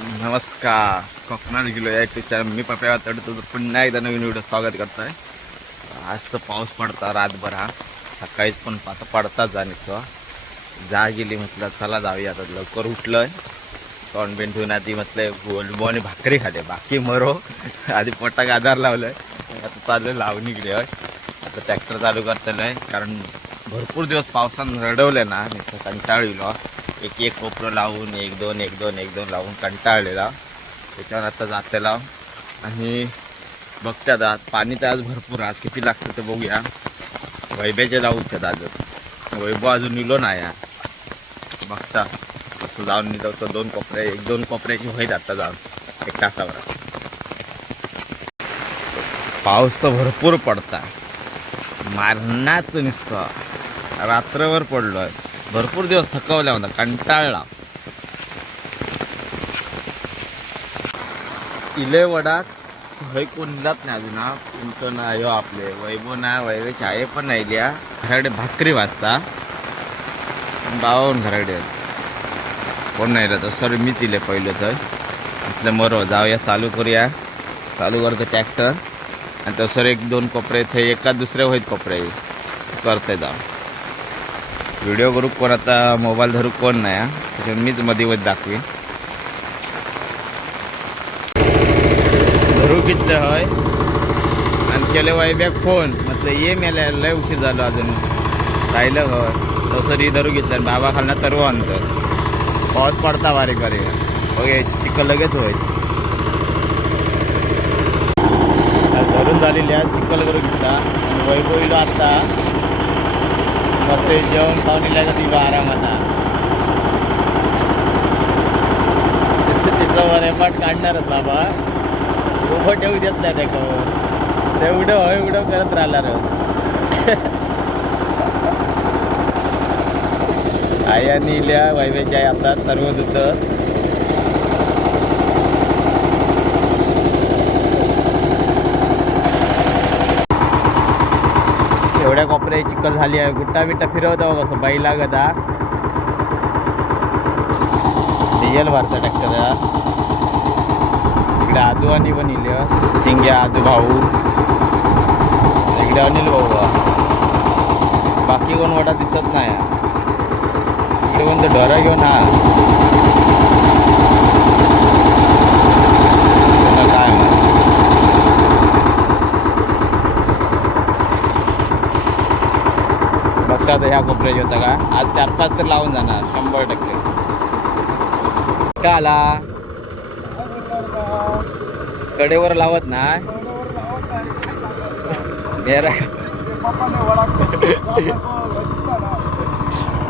नमस्कार. कोकणात गेलो या त्याच्या मी पप्या तडतो पुन्हा एकदा नवीन व्हिडिओ स्वागत करतोय. आज तर पाऊस पडता रातभर हा. सकाळीच पण आता पडताच जा निसं जा गेली म्हटलं चला जाऊया. आता लवकर उठलोय. तोंड बिंड ठेवून आधी म्हटलं बोलबो आणि भाकरी खाते. बाकी मरो. आधी पोटाक आधार लावलं आहे आता चालू लावणी इकडे आहे आता ट्रॅक्टर चालू करतलोय. कारण भरपूर दिवस पावसानं रडवले ना. नुसतं कंटाळलो. एक एक कोपरं लावून एक दोन एक दोन एक दोन लावून कंटाळलेला. त्याच्यावर आता जातेला आणि बघतात आज पाणी तर आज भरपूर आज किती लागतं ते बघूया. वैभ्याच्या लावूच्यात आज वैभव अजून निलो नाही यार बघता असं जाऊन निलं असं दोन कोपरे एक दोन कोपऱ्याची होईल आता जाऊन. एक तासावर. पाऊस तर भरपूर पडता मारणाच नुसतं. रात्रभर पडलोय. भरपूर दिवस थकवल्या होता कंटाळला. इले वडात हय कुंडलात नाही अजून कुंट तुमचं ना आपले वैभव ना वैभव आई पण नाही लिया. घराकडे भाकरी वाजता. बावन घराकडे. कोण नाही राहतो सर मीच इले पहिलं तर. इथलं मरो जाऊया चालू करूया. चालू करतो ट्रॅक्टर आणि तसं एक दोन कोपरे थंय एका दुसरे होईत कोपरे. करते जाऊ व्हिडिओ करू कोण आता मोबाईल धरू कोण नाही त्याच्यात मीच मध्ये मध्ये दाखवीन. धरू कितले हय? आणि केले वायब्याक फोन. म्हटलं ये मेल्या लय उशीर झालो अजून. राहिलं हो. हय तसं धरू घेतलं बाबा खालना तरव अंतर पाऊस पडता बारीक बारीक ओके चिकन लगेच होय धरून झालेली आहे चिकल करू घेतला आणि वैभव इलो आता. मस्त जेवण खाऊन इला का तिला आरामात तिथं वरेपाट काढणारच बाबा उभं ठेवू देत नाही त्याच्यावर तेवढं होय एवढं करत राहिला रे आणि इल्या वैवेच्या आई आता सर्व दुतं एवढ्या कोपऱ्या चिखल झाली आहे. गुट्टा बिट्टा फिरवत बघ कसं बाई लागत हा डिझेल भरता ट्रॅक्टर इकडे आजू आणि पण इले शिंग्या आजू भाऊ. इकडे अनिल भाऊ बाकी कोण वडा दिसत नाही इकडे कोण तर ढोरं घेऊन हा कोणा काय माहीत. म्हणतात ह्या कोपऱ्याची होता का आज चार पाच तर लावून जाणार शंभर टक्के. का आला? कडेवर लावत ना.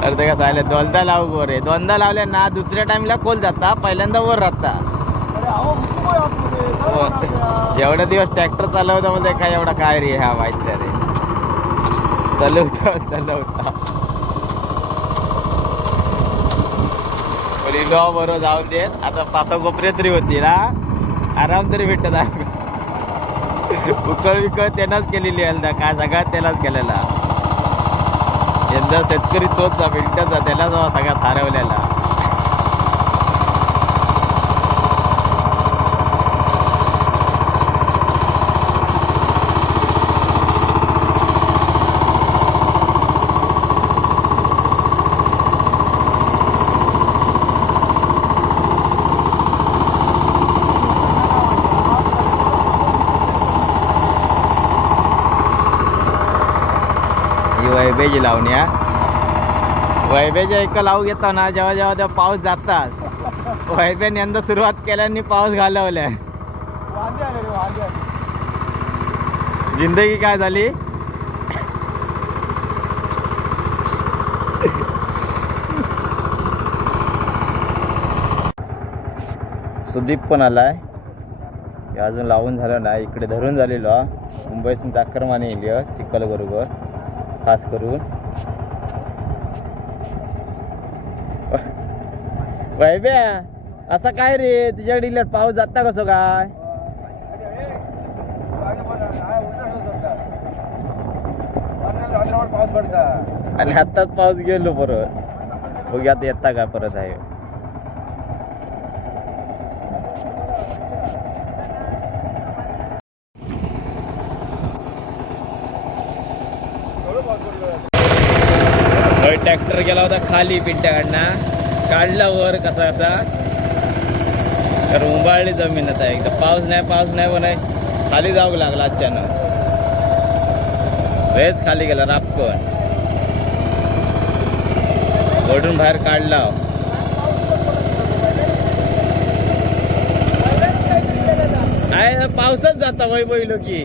अर्ध का चालेल दोनदा लावू गोरे दोनदा लावल्या ना दुसऱ्या टाइमला खोल जाता पहिल्यांदा वर राहता. एवढा एवढे दिवस ट्रॅक्टर चालवता मध्ये म्हणजे काय एवढा काय रे हा माहीत नाही रे. चालवता चालवता इलो बरोबर जाऊन दे. आता पाच कोपरे तरी होती ना. आराम तरी भेटत उकळ विकळ त्यांनाच केलेली आहे ना काय सगळ्यात त्यालाच केलेला. यंदा शेतकरी तोच मिनिटाचा त्यालाच सगळ्यात हरवलेला वेज लावण्या. लावणी हा एक लावू घेतो ना जेव्हा जेव्हा तेव्हा पाऊस जातात. वैभेन यंदा सुरुवात केल्याने पाऊस घालवलाय. जिंदगी काय झाली? सुदीप पण आलाय. अजून लावून झालं ना इकडे धरून झालेलो. मुंबईतून चाकरमाने येईल हा, खास करून वैब्या असा काय रे? तुझ्याकडे इलेट पाऊस जाता कसं काय? आणि आत्ताच पाऊस गेलो परत. बघूया आता येता का परत आहे. ट्रॅक्टर गेला होता खाली पिंट्याकडनं. काढला वर कसा कसा तर उंबाळली जमीन आता एकदा. पाऊस नाही पाऊस नाही पण खाली जाऊ लागला अचानक. वेच खाली गेला रापकन. ओढून बाहेर काढला. आहे पावसाच जाता वय बैलो की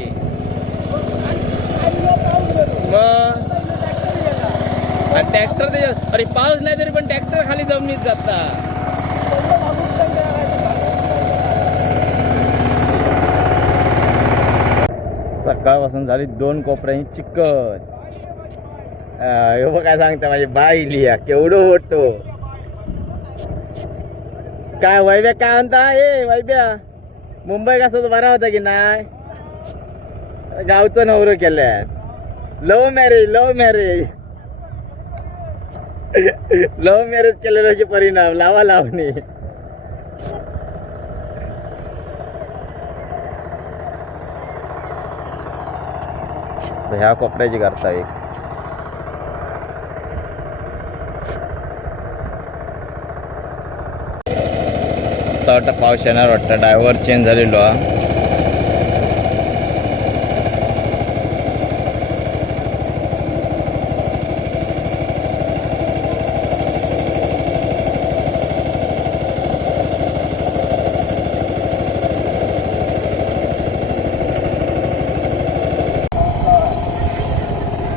मग? ट्रॅक्टर त्याच्या अरे पाऊस नाही तरी पण ट्रॅक्टर खाली जमिनीत जाता. सकाळपासून झाली दोन कोपऱ्यांची चिकन. एवढं काय सांगता माझी बाई लिया केवढं होतो काय वैब्या काय म्हणता? ए वैब्या मुंबई कसं बरा होता की नाही? गावचं नवरं केल्यात love marriage love marriage love marriage केलेल्याचे परिणाम लावा लावणी. ह्या कोपऱ्याची करता एक आता वाटतं पाऊस येणार वाटतं. डायव्हर चेंज झालेलो हा.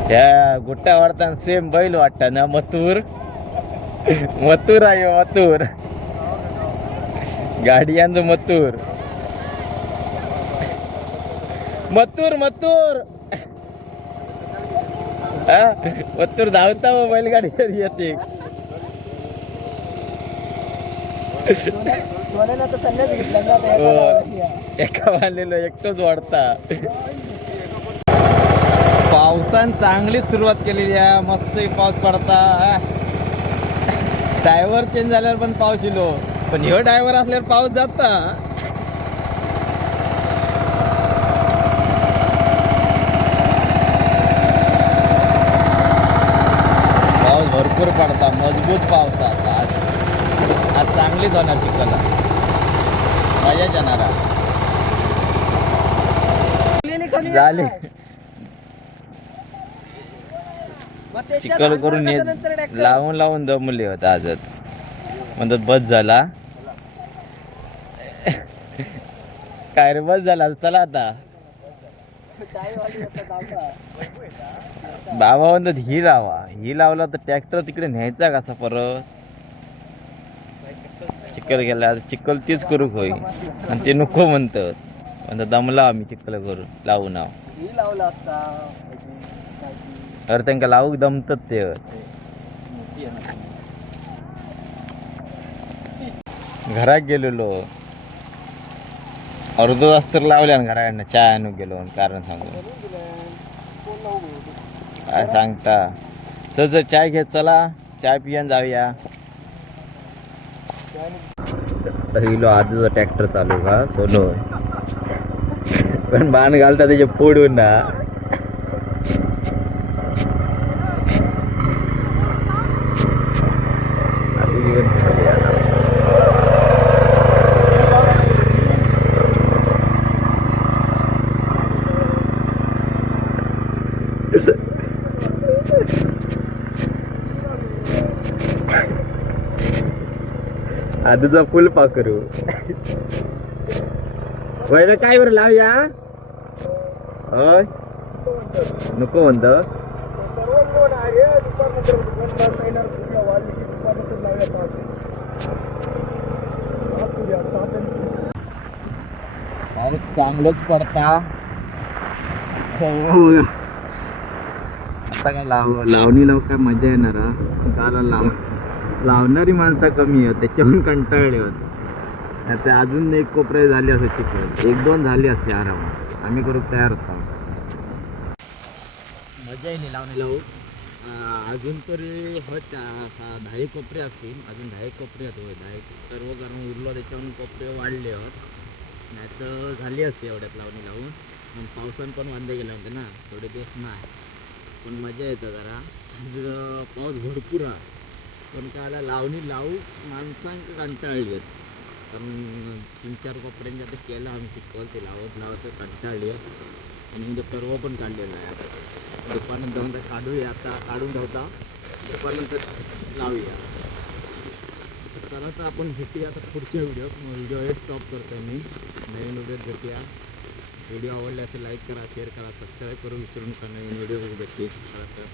त्या गुट्ट्या वाढताना सेम बैल वाटतं ना मथुर. मथुर आहे मथुर. गाडियांचं मथुर. मथुर मथुर. मथुर धावता हो बैलगाडीवर येते. एका बांधलेलो एकटोच वाढता. पावसान चांगली सुरुवात केलेली आहे. मस्त पाऊस पडता. ड्रायव्हर चेंज झाल्यावर पण पाऊस येलो पण ह्यो ड्रायव्हर असल्यावर पाऊस जाता. पाऊस भरपूर पडता. मजबूत पाऊस आता. आज आज चांगलीच होणार चिखला. मजाच येणार. झाली. चिखल करून येत लावून लावून दमले होता आजच. म्हणतात बस झाला. काय रे बस झाला. चला आता. बाबा म्हणतात ही लावा. ही लावला तर ट्रॅक्टर तिकडे न्यायचा कसा परत? चिखल गेला चिखल तेच करू होई आणि ते नको म्हणतात. म्हणतात दमला आम्ही चिखल करू लावू नाव. लावला असता. अरे त्यांका लावूक दमतात ते. घरात गेलेलो. अर्धो तास तर लावल्या घराकडनं चहा आणून गेलो कारण सांगतो काय सांगता? सर चाय घेत चला. चाय पियान जाऊया. पहिलो आजचा ट्रॅक्टर चालू का सोनो. पण बाण घालता त्याचे फोडून ना. तुझा फुल पाकरू वैर काय बरं लावूया होय? नको म्हणतो. अरे चांगलंच पडता. आता काय लाव लावणी लाव काय मजा येणार गाला काला लाव. लावणारी माणसं कमी आहे त्याच्याहून कंटाळले होते. आता अजून एक कोपरे झाले असं चिकन एक दोन झाली असते आराम आम्ही करू तयार होतो. मजा येईल लावणी लावू हो. अजून तरी हो दहा एक कोपरे असतील. अजून दहा एक कोपरे आहेत होय दहा एक. सर्व कारण उरलो त्याच्याहून कोपरे वाढले होत. नाही तर झाली असते एवढ्यात लावणी लावून. पण पावसान पण वांदे गेले होते ना. थोडे दिवस नाही. पण मजा येतं जरा. पाऊस भरपूर आहे. पण काय लावणी लावू माणसांक कंटाळली कारण तीन चार कोपऱ्यांचे आता केलं आम्ही शिकवलं ते लावत लावत कंटाळली. आणि म्हणजे परवा पण काढलेला आहे आता. दुपारनंतर जाऊन ते काढूया आता काढून ठेवता. दुपारनंतर लावूया. तर चला तर आपण भेटूया आता पुढच्या व्हिडिओ व्हिडिओ हे स्टॉप करतो मी. नवीन व्हिडिओत भेटूया. व्हिडिओ आवडले असेल लाईक करा शेअर करा सबस्क्राईब करू. विसरू नका नवीन व्हिडिओ भेटतील. चला तर.